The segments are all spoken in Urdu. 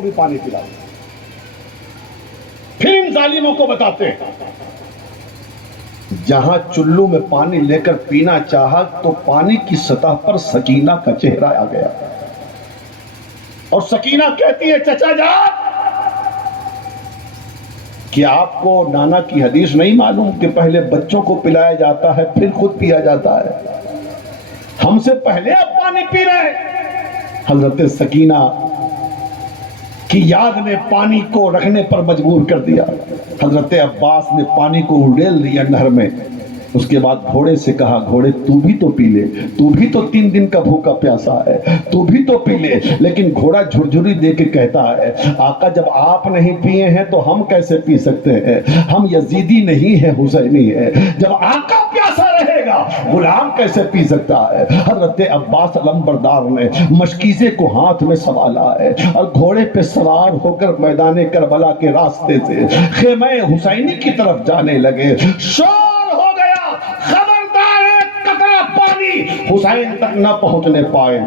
بھی پانی پلاؤ. پھر ان ظالموں کو بتاتے ہیں جہاں چلو میں پانی لے کر پینا چاہا تو پانی کی سطح پر سکینہ کا چہرہ آ گیا اور سکینہ کہتی ہے چچا جان کیا آپ کو نانا کی حدیث نہیں معلوم کہ پہلے بچوں کو پلایا جاتا ہے پھر خود پیا جاتا ہے؟ ہم سے پہلے اب پانی پی رہے ہیں. حضرت سکینہ کی یاد نے پانی کو رکھنے پر مجبور کر دیا. حضرت عباس نے پانی کو اڈیل دیا نہر میں. اس کے بعد گھوڑے سے کہا گھوڑے تو بھی تو پی لے, تو بھی تو 3 دن کا بھوکا پیاسا ہے, تو بھی تو پی لے. لیکن گھوڑا جھرجھری دے کے کہتا ہے آقا جب آپ نہیں پیے ہیں تو ہم کیسے پی سکتے ہیں؟ ہم یزیدی نہیں ہیں حسینی ہیں. جب آقا پیاسا رہے گا غلام کیسے پی سکتا ہے؟ حضرت عباس علمبردار نے مشکیزے کو ہاتھ میں سنبھالا ہے اور گھوڑے پہ سوار ہو کر میدان کربلا کے راستے سے خیمہ حسینی کی طرف جانے لگے. شور ہو گیا خبردار ایک قطرہ پانی حسین تک نہ پہنچنے پائے.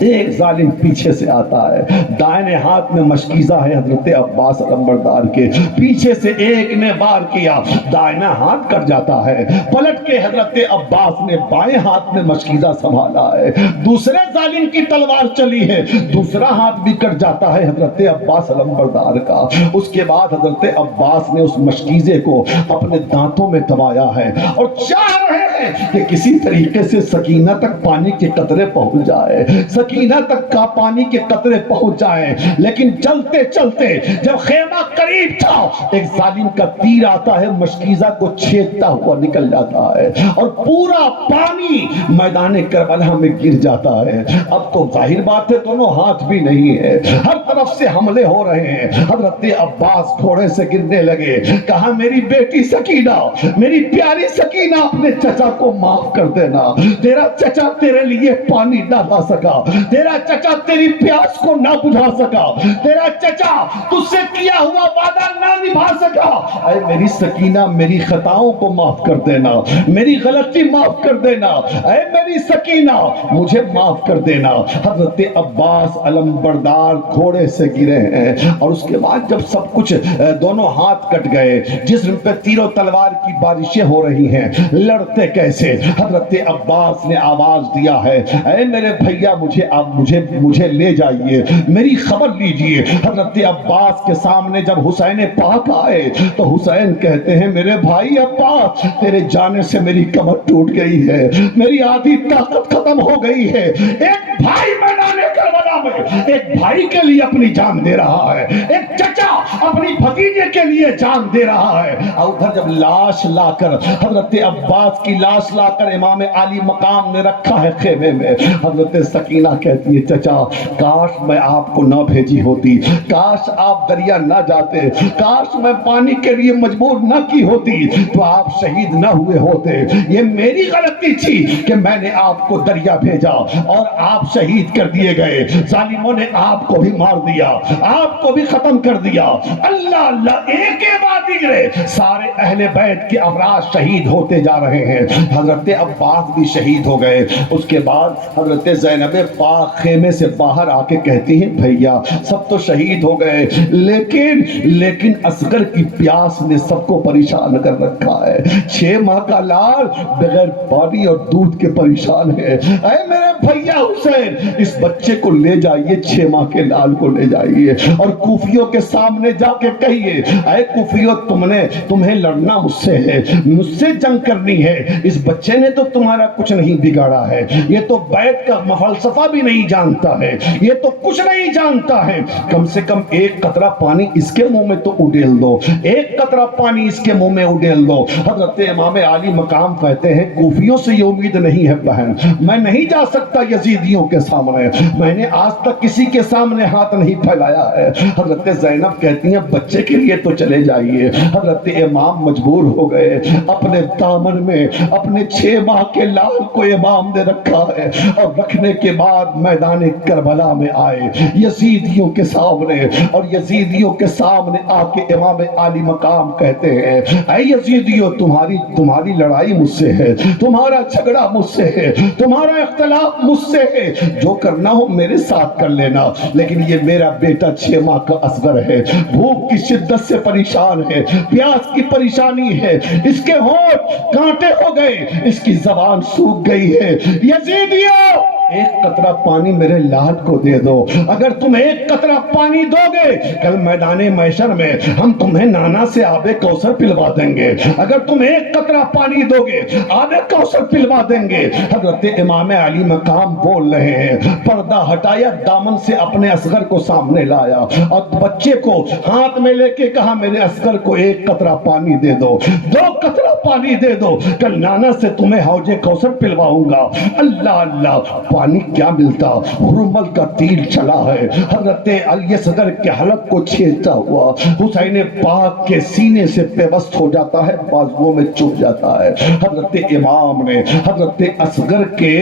ایک ظالم پیچھے سے آتا ہے, دائنے ہاتھ میں مشکیزہ ہے حضرت عباس علمبردار کے. پیچھے سے ایک نے وار کیا, دائنا ہاتھ کٹ جاتا ہے. پلٹ کے حضرت عباس نے بائیں ہاتھ میں مشکیزہ سنبھالا ہے. دوسرے ظالم کی تلوار چلی ہے, دوسرا ہاتھ بھی کٹ جاتا ہے حضرت عباس علمبردار کا. اس کے بعد حضرت عباس نے اس مشکیزے کو اپنے دانتوں میں دبایا ہے اور چاہ رہے ہیں کہ کسی طریقے سے سکینہ تک پانی کے قطرے پہنچ جائے, سکینہ تک کا پانی کے قطرے پہنچ جائیں. لیکن چلتے چلتے جب خیمہ قریب تھا ایک ظالم کا تیر آتا ہے, مشکیزہ کو چھیدتا ہوا نکل جاتا ہے اور پورا پانی میدان کربلا میں گر جاتا ہے. اب تو ظاہر بات ہے دونوں ہاتھ بھی نہیں ہے, ہر طرف سے حملے ہو رہے ہیں. حضرت عباس گھوڑے سے گرنے لگے, کہا میری بیٹی سکینہ, میری پیاری سکینہ, اپنے چچا کو معاف کر دینا. تیرا چچا تیرے لیے پانی نہ لا سکا, تیرا چچا تیری پیاس کو نہ بجھا سکا, تیرا چچا تجھ سے کیا ہوا وعدہ نہ نبھا سکا. اے میری سکینہ میری خطاؤں کو معاف کر دینا, میری غلطی معاف کر دینا, اے میری سکینہ مجھے معاف کر دینا. حضرت عباس علمبردار گھوڑے سے گرے ہیں اور اس کے بعد جب سب کچھ دونوں ہاتھ کٹ گئے, جسم پہ تیر و تلوار کی بارشیں ہو رہی ہیں, لڑتے کیسے؟ حضرت عباس نے آواز دیا ہے اے میرے بھیا مجھے لے جائیے, میری خبر لیجئے. حضرت عباس کے سامنے جب حسین پاک آئے تو حسین کہتے ہیں میرے بھائی عباس تیرے جانے سے میری کمر ٹوٹ گئی ہے, میری آدھی طاقت ختم ہو گئی ہے. ایک بھائی میدان کربلا میں ایک بھائی کے لیے اپنی جان دے رہا ہے, ایک چچا اپنی بھتیجے کے لیے جان دے رہا ہے. اور ادھر جب لاش لا کر حضرت عباس کی لاش لا کر امام علی مقام نے رکھا ہے خیمے میں, حضرت سکینہ کہتی ہے چچا کاش میں آپ کو نہ بھیجی ہوتی, کاش آپ دریا نہ جاتے, کاش میں پانی کے لیے مجبور نہ کی ہوتی تو آپ شہید نہ ہوئے ہوتے. یہ میری غلطی تھی کہ میں نے آپ کو دریا بھیجا اور آپ شہید کر دیے گئے. ظالموں نے آپ کو بھی مار دیا, آپ کو بھی ختم کر دیا. اللہ اللہ ایک بعد دیگرے سارے اہل بیت کے افراد شہید ہوتے جا رہے ہیں. حضرت عباس بھی شہید ہو گئے. اس کے بعد حضرت زینب پاک خیمے سے باہر آ کے کہتی ہیں بھیا سب تو شہید ہو گئے لیکن اصغر کی پیاس نے سب کو پریشان کر رکھا ہے. 6 ماہ کا لال بغیر پانی اور دودھ کے پریشان ہے. اے میرے بھیا حسین اس بچے کو لے جائیے, 6 ماہ کے لال کو لے جائیے اور کوفیوں کے سامنے جا کے کہیے اے کوفیوں تمہیں لڑنا مجھ سے ہے, مجھ سے جنگ کرنی ہے. اس بچے نے تو تمہارا کچھ نہیں بگاڑا ہے, یہ تو بیت کا فلسفہ بھی نہیں جانتا ہے, یہ تو کچھ نہیں جانتا ہے. کم سے کم ایک قطرہ پانی اس کے منہ میں تو اڈیل دو, ایک قطرہ پانی اس کے منہ میں اڈیل دو. حضرت امام علی مقام کہتے ہیں کوفیوں سے یہ امید نہیں ہے بہن, میں نہیں جا سکتا یزیدیوں کے سامنے, میں نے آج تک کسی کے سامنے ہاتھ نہیں پھیلایا ہے. حضرت زینب کہتے کہتی ہیں بچے کے لیے تو چلے جائیے۔ حضرت امام مجبور ہو گئے، اپنے دامن میں اپنے 6 ماہ کے لال کو امام نے رکھا ہے، اور رکھنے کے بعد میدان کربلا میں آئے یزیدیوں کے سامنے، اور یزیدیوں کے سامنے آ کے امام عالی مقام کہتے ہیں اے یزیدیوں، تمہاری لڑائی مجھ سے ہے، تمہارا جھگڑا مجھ سے ہے، تمہارا اختلاف مجھ سے ہے، جو کرنا ہو میرے ساتھ کر لینا، لیکن یہ میرا بیٹا 6 ماہ کا اصغر ہے، بھوک کی شدت سے پریشان ہے، پیاس کی پریشانی ہے، اس کے ہونٹ کانٹے ہو گئے، اس کی زبان سوکھ گئی ہے، یزیدیوں ایک قطرہ پانی میرے لال کو دے دو، اگر تم ایک قطرہ پانی دو گے کل میدان محشر میں ہم تمہیں نانا سے آب کوثر پلوا دیں گے، اگر تم ایک قطرہ پانی دو گے آب کوثر پلوا دیں گے۔ حضرت امام علی مقام بول رہے ہیں، پردہ ہٹایا، دامن سے اپنے اصغر کو سامنے لایا اور بچے کو ہاتھ میں لے کے کہا میرے اصغر کو ایک قطرہ پانی دے دو، 2 قطرہ پانی دے دو، کل نانا سے تمہیں حوض کوثر پلواؤں گا۔ اللہ اللہ، پانی کیا ملتا، حرمل کا تیر چلا ہے، حضرت علی اصغر کے حلق کو چھیدتا ہوا حسین پاک کے سینے سے پیوست ہو جاتا ہے، بازوؤں میں چبھ جاتا ہے۔ حضرت امام نے حضرت اصغر کے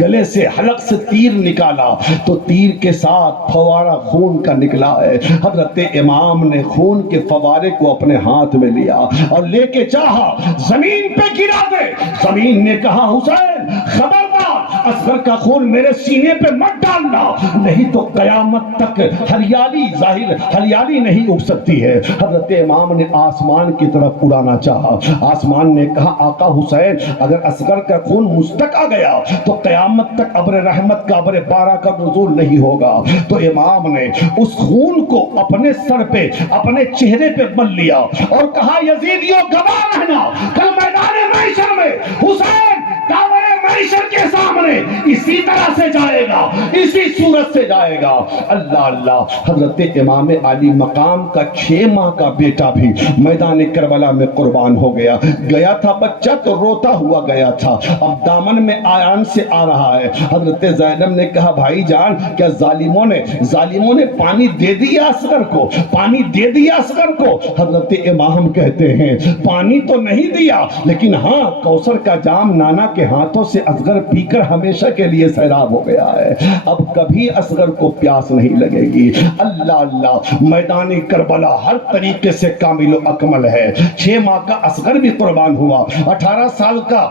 گلے سے حلق سے تیر نکالا تو تیر کے ساتھ فوارہ خون کا نکلا ہے۔ حضرت امام نے خون کے فوارے کو اپنے ہاتھ میں لیا اور لے کے چاہا زمین پہ گرا دے، زمین نے کہا حسین خبردار، اصغر کا خون میرے سینے پہ مت ڈالنا، نہیں تو قیامت تک ہریالی نہیں اگ سکتی ہے۔ حضرت امام نے آسمان کی طرف اڑانا چاہا، آسمان نے کہا آقا حسین اگر اصغر کا خون مجھ تک آ گیا تو قیامت تک ابر رحمت کا ابر بارہ کا نزول نہیں ہوگا۔ تو امام نے اس خون کو اپنے سر پہ اپنے چہرے پہ مل لیا اور کہا یزیدیوں گواہ رہنا، کل میدان محشر میں حسین داور محشر کے سامنے اسی طرح سے جائے گا، اسی صورت سے جائے گا۔ اللہ اللہ، حضرت امام علی مقام کا 6 ماہ کا بیٹا بھی میدان کربلا میں قربان ہو گیا۔ گیا تھا بچہ تو روتا ہوا گیا تھا، اب دامن میں آیان سے آ رہا ہے۔ حضرت زینب نے کہا بھائی جان کیا ظالموں نے پانی دے دیا اصغر کو، پانی دے دیا اصغر کو؟ حضرت امام کہتے ہیں پانی تو نہیں دیا، لیکن ہاں کوثر کا جام نانا کے ہاتھوں سے اصغر پی کر ہمیشہ کے لیے سیراب ہو گیا ہے، اب کبھی اصغر کو پیاس نہیں لگے گی۔ اللہ اللہ، میدان کربلا ہر طریقے سے کامل و اکمل ہے۔ 6 ماہ کا اصغر بھی قربان ہوا، 18 سال کا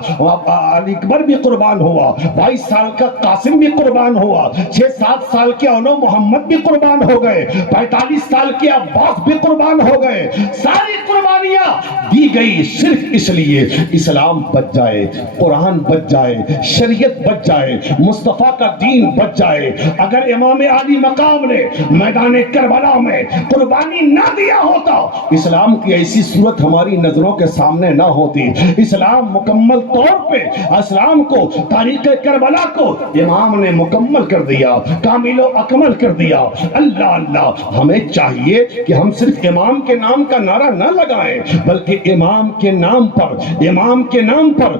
علی اکبر بھی قربان ہوا، 22 سال کا قاسم بھی قربان ہوا، 6-7 سال کے اولو محمد بھی قربان ہو گئے، 45 سال کے عباس بھی قربان ہو گئے۔ ساری قربانیاں دی گئی صرف اس لیے اسلام بچ جائے، قرآن بچ جائے، شریعت بچ جائے، مصطفیٰ کا دین بچ جائے۔ اگر امام علی مقام نے میدان کربلا میں قربانی نہ دیا ہوتا، اسلام کی ایسی صورت ہماری نظروں کے سامنے نہ ہوتی۔ اسلام مکمل طور پہ اسلام کو، تاریخ کربلا کو امام نے مکمل کر دیا، کامل و اکمل کر دیا۔ اللہ اللہ، ہمیں چاہیے کہ ہم صرف امام کے نام کا نعرہ نہ لگائیں، بلکہ امام کے نام پر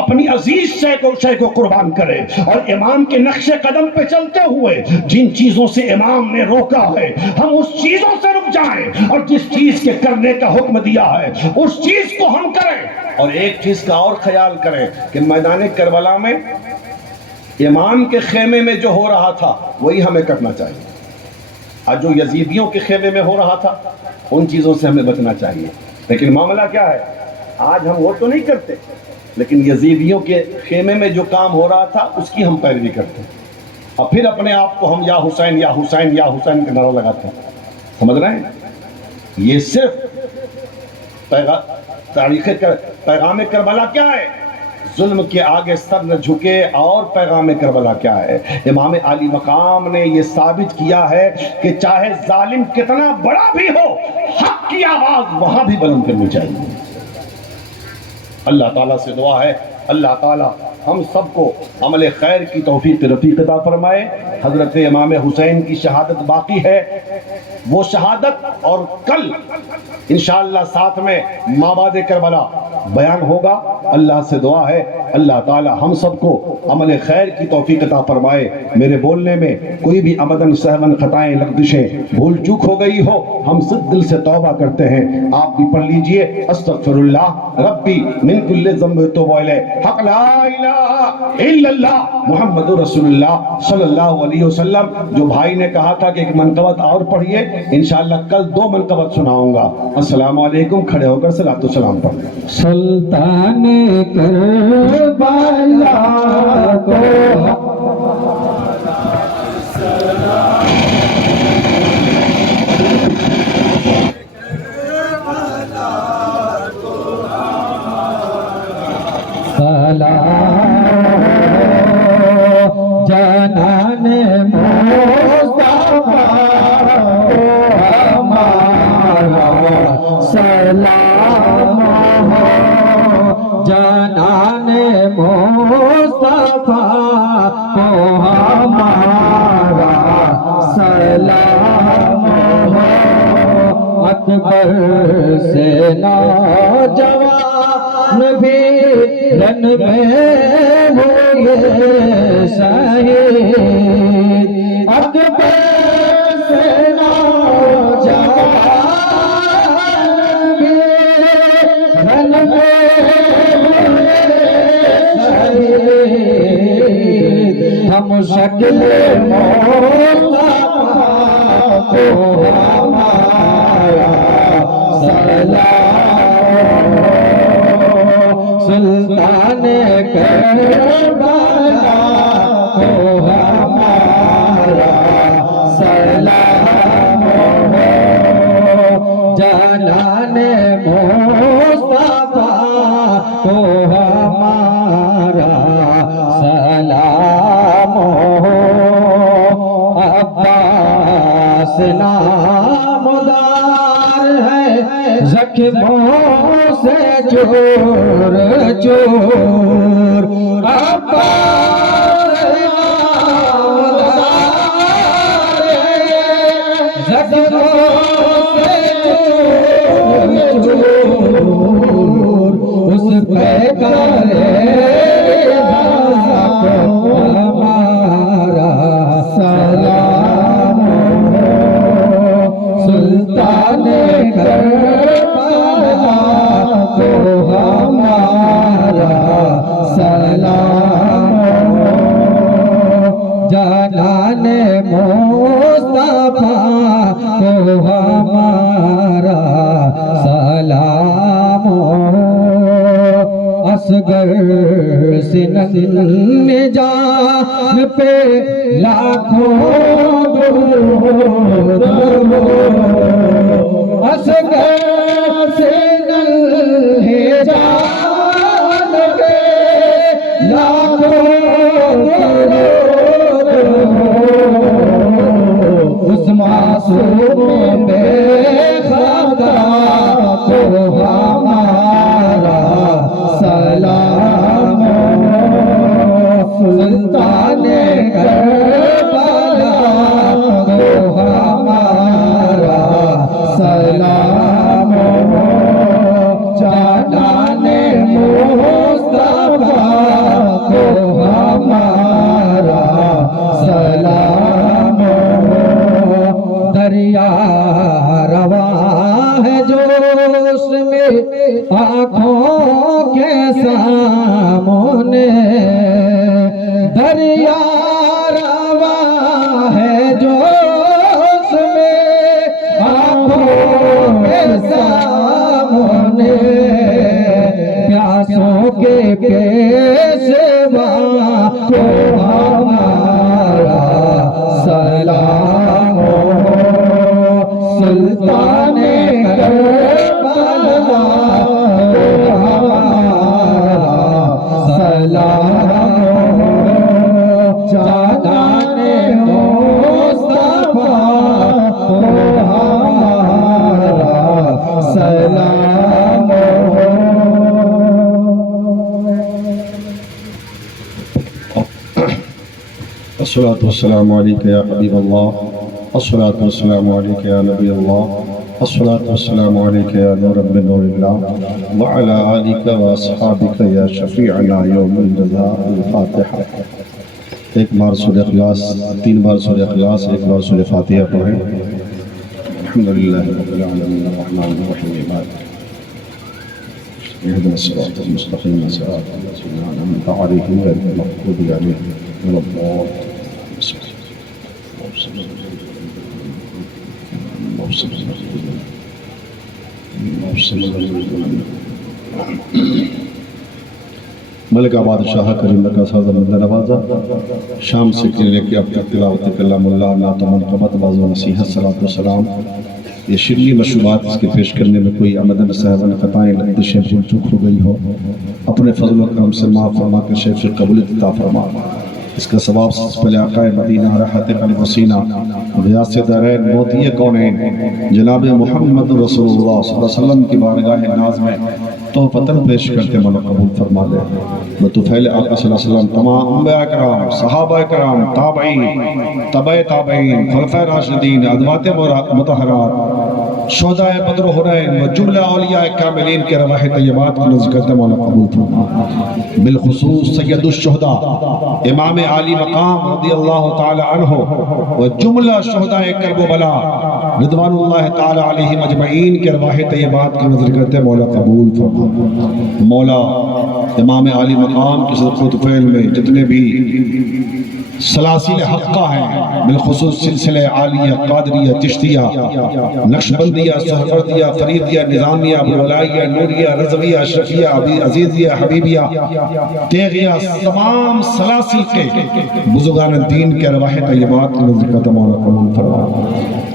اپنی عزیز شے کو قربان کریں، اور امام کے نقش قدم پہ چلتے ہوئے جن چیزوں سے امام نے روکا ہے ہم اس چیزوں سے رک جائیں، اور جس چیز کے کرنے کا حکم دیا ہے اس چیز کو ہم کریں۔ اور ایک چیز کا اور خیال کریں کہ میدان کربلا میں امام کے خیمے میں جو ہو رہا تھا وہی ہمیں کرنا چاہیے، اور جو یزیدیوں کے خیمے میں ہو رہا تھا ان چیزوں سے ہمیں بچنا چاہیے۔ لیکن معاملہ کیا ہے، آج ہم وہ تو نہیں کرتے، لیکن یزیدیوں کے خیمے میں جو کام ہو رہا تھا اس کی ہم پیروی کرتے ہیں، اور پھر اپنے آپ کو ہم یا حسین یا حسین یا حسین کا نعرہ لگاتے ہیں۔ سمجھ رہے ہیں؟ یہ صرف پیغام کربلا کیا ہے؟ ظلم کے آگے سر نہ جھکے، اور پیغام کربلا کیا ہے؟ امام علی مقام نے یہ ثابت کیا ہے کہ چاہے ظالم کتنا بڑا بھی ہو، حق کی آواز وہاں بھی بلند کرنی چاہیے۔ اللہ تعالیٰ سے دعا ہے اللہ تعالیٰ ہم سب کو عمل خیر کی توفیق رفیق عطا فرمائے۔ حضرت امام حسین کی شہادت باقی ہے، وہ شہادت اور کل انشاءاللہ ساتھ میں مابعد کربلا بیان ہوگا۔ اللہ سے دعا ہے اللہ تعالی ہم سب کو عمل خیر کی توفیق عطا فرمائے۔ میرے بولنے میں کوئی بھی عمدن سہون خطائیں لغزشیں بھول چوک ہو گئی ہو، ہم سب دل سے توبہ کرتے ہیں۔ آپ بھی پڑھ لیجئے استغفر اللہ ربی من کل ذنب توب الیہ، حق لا الہ الا اللہ محمد رسول اللہ صلی اللہ علیہ وسلم۔ جو بھائی نے کہا تھا کہ ایک منقبت اور پڑھیے، انشاءاللہ کل 2 منقبت سناؤں گا۔ السلام علیکم، کھڑے ہو کر صلاۃ والسلام پڑھ۔ سلطان کربلا کو جانان مصطفیٰ ہمارا سلام ہو، جانان مصطفیٰ ہمارا سلام ہو، اکبر سے نوجوان بھی رن میں ہوئے شہید، اکبر سے نوجوان بھی رن میں ہوئے شہید، ہم شکل مصطفیٰ کو ہمارا سلام، سلطان کربلا کو ہمارا سلام ہو، جانان مصطفیٰ کو ہمارا سلام ہو، عباس نامدار ہے زخموں سے چور چور، عباس نامدار ہے زخموں سے چور چور، اس پیکار کو ہمارا سلام ہو، سلطان کربلا کو ہمارا سلام ہو، جانان مصطفیٰ کو ہمارا سلام ہو، اصغر سنن جان پہ لاکھوں درود ہو، اصغر سنن جان پہ لاکھوں درود ہو، اس معصوم بے خطا کو ہمارا سلام ہو، سلطان کربلا کو ہمارا سلام ہو، جانان مصطفیٰ کو ہمارا سلام ہو، دریا رواں ہے جوش میں آنکھوں کے سامنے، دریا رواں ہے جوش میں آنکھوں کے سامنے، پیاسوں کے پیشوا کو ہمارا سلام ہو، سلطان کربلا کو ہمارا سلام ہو، جانان مصطفیٰ کو ہمارا سلام ہو۔ الصلاة والسلام عليك يا حبيب الله، الصلاة والسلام عليك يا نبي الله، الصلاة والسلام عليك يا نور من نور الله، وعلى آلك وأصحابك يا شفيعنا يوم الجزاء. الفاتحة. ایک بار سورہ اخلاص، 3 بار سورہ اخلاص، 1 بار سورہ فاتحہ پڑھیں. الحمدللہ رب العالمین الرحمن الرحیم اهدنا الصراط المستقيم صراط الذين أنعمت عليهم غير المغضوب عليهم ولا الضالين. ملک آباد شاہ کریم کا سازمندہ نوازا شام سے لے کے اب تک تلاوت کلام اللہ نعت و منقبت باز و نصیحت صلاۃ و سلام. یہ شرعی مشروبات اس کے پیش کرنے میں کوئی آمدن صاحبان خطائیں لغزشیں بھول چوک ہو گئی ہو، اپنے فضل و کرم سے معاف فرما کے شیخ قبولیت عطا فرما. اس کا ثواب سب سے پہلے آقا مدینہ راحت قلب و سینہ غیاث دارین موتی کونین جناب محمد رسول اللہ صلی اللہ علیہ وسلم کی بارگاہ ناز میں تحفتاً پیش کرتے مولا قبول فرما لے. بطفیل آقا صلی اللہ علیہ وسلم تمام انبیاء کرام، صحابہ کرام، تابعین، تبع تابعین، خلفاء راشدین، ادوات مطہرات، شہداء بدر و حنین و جملہ اولیاء کاملین کے رواح طیبات کو نزل کرتے مولا قبول فرما. بالخصوص سید الشہداء امام عالی مقام رضی اللہ تعالی عنہ و جملہ شہداء کرب و بلا رضوان اللہ تعالی علیہ مجمعین کے رواح طیبات کو نزل کرتے مولا قبول فرما. مولا امام عالی مقام کے صدق و طفیل میں جتنے بھی سلاسل حقہ ہیں، بالخصوص سلسلہ عالیہ، قادریہ، چشتیہ، نقشبندیہ، سہروردیہ، فریدیہ، نظامیہ، ابوالعلائیہ، نوریہ، رضویہ، اشرفیہ، عزیزیہ، حبیبیہ، تیغیہ، تمام سلاسل کے بزرگان دین کے رواح طیبات کی نزل کرتے مولا قبول فرما.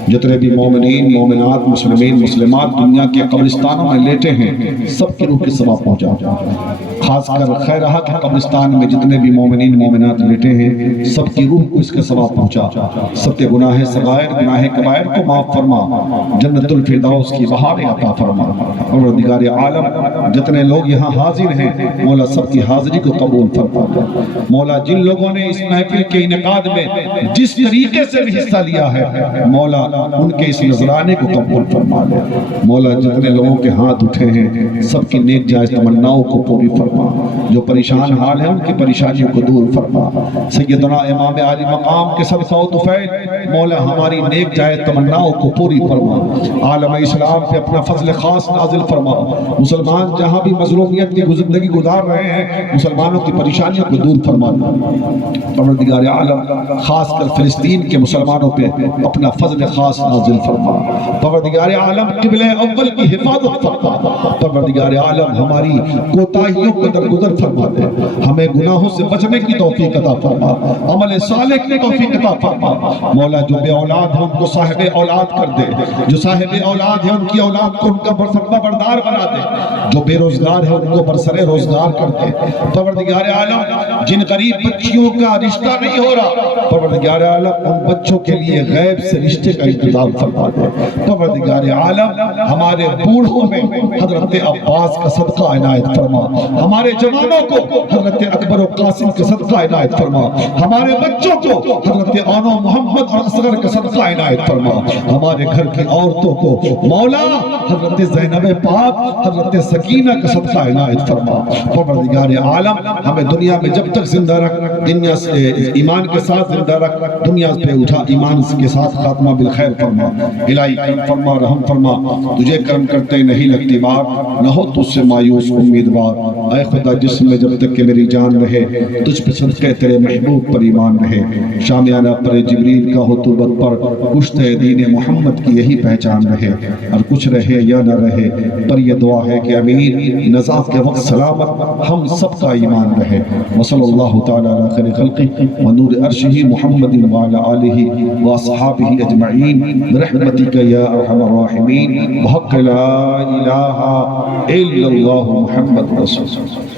جتنے بھی مومنین، مومنات، مسلمین، مسلمات دنیا کے قبرستانوں میں لیٹے ہیں، سب کی روح کے ثواب پہنچا. خاص کر خیرہا کے قبرستان میں جتنے بھی مومنین مومنات لیٹے ہیں، سب کی روح کو اس کے ثواب پہنچا. سب کے گناہ صغائر، گناہ کبائر کو معاف فرما. جنت الفردوس کی بہار عطا فرما. پروردگار عالم جتنے لوگ یہاں حاضر ہیں، مولا سب کی حاضری کو قبول فرما. مولا جن لوگوں نے اس محفل کے انعقاد میں جس طریقے سے بھی حصہ لیا ہے، مولا ان کے اس نذرانے کو قبول فرما لے. مولا جتنے لوگوں کے ہاتھ اٹھے ہیں، سب کی نیک جائز تمناؤں کو پوری فرما. جو پریشان حال ہیں ان کی پریشانیوں کو دور فرما. سیدنا امام عالی مقام کے صدقہ و طفیل مولا ہماری نیک جائز تمناؤں کو پوری فرما. عالم اسلام پہ اپنا فضل خاص نازل فرما. مسلمان جہاں بھی مظلومیت کی زندگی گزار رہے ہیں، مسلمانوں کی پریشانیوں کو دور فرما. پروردگار عالم خاص کر فلسطین کے مسلمانوں پہ اپنا فضل خاص نازل فرما. پروردگار عالم قبلہ اول کی حفاظت فرما. پروردگار عالم ہماری کوتاہیوں کو درگزر فرما دے. ہمیں گناہوں سے بچنے کی توفیق عطا فرما. عمل صالح کی توفیق عطا فرما. مولا جو بے اولاد ہیں ان کو صاحب اولاد کر دے. جو صاحب اولاد ہیں ان کی اولاد کو ان کا فرما بردار بنا دے. جو بے روزگار ہیں ان کو برسر روزگار کر دے. پروردگار عالم جن غریب بچیوں کا رشتہ نہیں ہو رہا، پروردگار عالم ان بچوں کے لیے غیب سے رشتے کا انتظام فرما دے. پروردگار عالم ہمارے بوڑھوں میں حضرت عباس کا صدقہ عنایت فرما. ہمارے جوانوں کو حضرت اکبر و قاسم کا صدقہ عنایت فرما. ہمارے بچوں کو حضرت آنو محمد اور اصغر کا صدقہ عنایت فرما. ہمارے گھر کی عورتوں کو مولا حضرت زینب پاک، حضرت سکینہ کا صدقہ عنایت فرما. پروردگار عالم ہمیں دنیا میں جب تک زندہ رکھ، دنیا سے ایمان کے ساتھ زندہ رکھ، دنیا پہ اٹھا ایمان کے ساتھ خاتمہ بالخیر فرما. الہی کرم فرما، رحم فرما. تجھے کرم کرتے نہیں لگتی بار، نہ ہو تجھ سے مایوس امیدوار. اے خدا جسم میں جب تک کہ میری جان رہے، تجھ پہ صدقے تیرے محبوب پر ایمان رہے. شامیانہ پر جبریل کا ہو توبت پر، کشت دین محمد کی یہی پہچان رہے. اور کچھ رہے یا نہ رہے، پر یہ دعا ہے کہ امین نزاع کے وقت سلامت ہم سب کا ایمان رہے. وصلی اللہ تعالی علی خیر خلقی و نور عرشہ محمد وعلی آلہ واصحابہ اجمعین برحمتک یا ارحم الراحمین بحق لا الہ الا اللہ محمد رسول اللہ.